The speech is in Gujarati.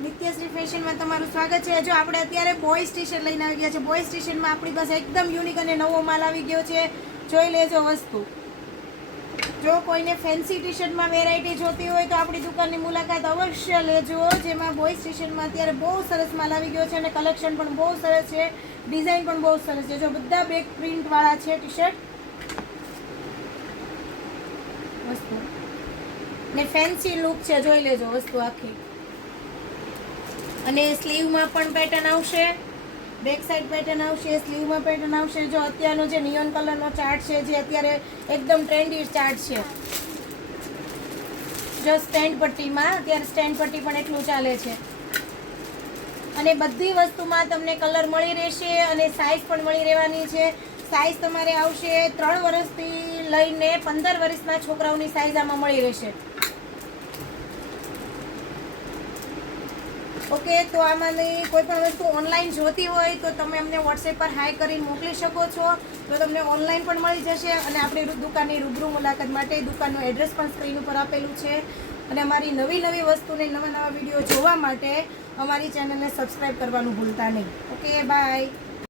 નિત્યશ્રી ફેશનમાં તમારું સ્વાગત છે। જો આપણે અત્યારે બોયઝ ટી શર્ટ લઈને આવી ગયા છે। બોયઝ ટી શર્ટમાં આપણી પાસે એકદમ યુનિક અને નવો માલ આવી ગયો છે। જોઈ લેજો વસ્તુ। જો કોઈને ફેન્સી ટી શર્ટમાં વેરાયટી જોતી હોય તો આપણી દુકાનની મુલાકાત અવશ્ય લેજો। જેમાં બોયઝ ટી શર્ટમાં અત્યારે બહુ સરસ માલ આવી ગયો છે અને કલેક્શન પણ બહુ સરસ છે, ડિઝાઇન પણ બહુ સરસ છે। જો બધા બેક પ્રિન્ટવાળા છે ટી શર્ટ વસ્તુ ને ફેન્સી લુક છે। જોઈ લેજો વસ્તુ આખી। અને સ્લીવમાં પણ પેટર્ન આવશે, બેક સાઈડ પેટર્ન આવશે, સ્લીવમાં પેટર્ન આવશે। જો અત્યારનો જે નિયોન કલરનો ચાર્ટ છે, જે અત્યારે એકદમ ટ્રેન્ડી ચાર્ટ છે, જો સ્ટેન્ડ પટ્ટીમાં અત્યારે સ્ટેન્ડ પટ્ટી પણ એટલું ચાલે છે। અને બધી વસ્તુમાં તમને કલર મળી રહેશે અને સાઇઝ પણ મળી રહેવાની છે। સાઇઝ તમારે આવશે 3 વર્ષથી લઈને 15 વર્ષના છોકરાઓની સાઇઝ આમાં મળી રહેશે। ઓકે, તો આમાંની કોઈ પણ વસ્તુ ઓનલાઈન જોતી હોય તો તમે અમને વોટ્સએપ પર હાઈ કરીને મોકલી શકો છો, તો તમને ઓનલાઈન પણ મળી જશે। અને આપણી દુકાનની રૂબરૂ મુલાકાત માટે દુકાનનું એડ્રેસ પણ સ્ક્રીન ઉપર આપેલું છે। અને અમારી નવી વસ્તુને નવા વિડીયો જોવા માટે અમારી ચેનલને સબસ્ક્રાઈબ કરવાનું ભૂલતા નહીં। Okay, by.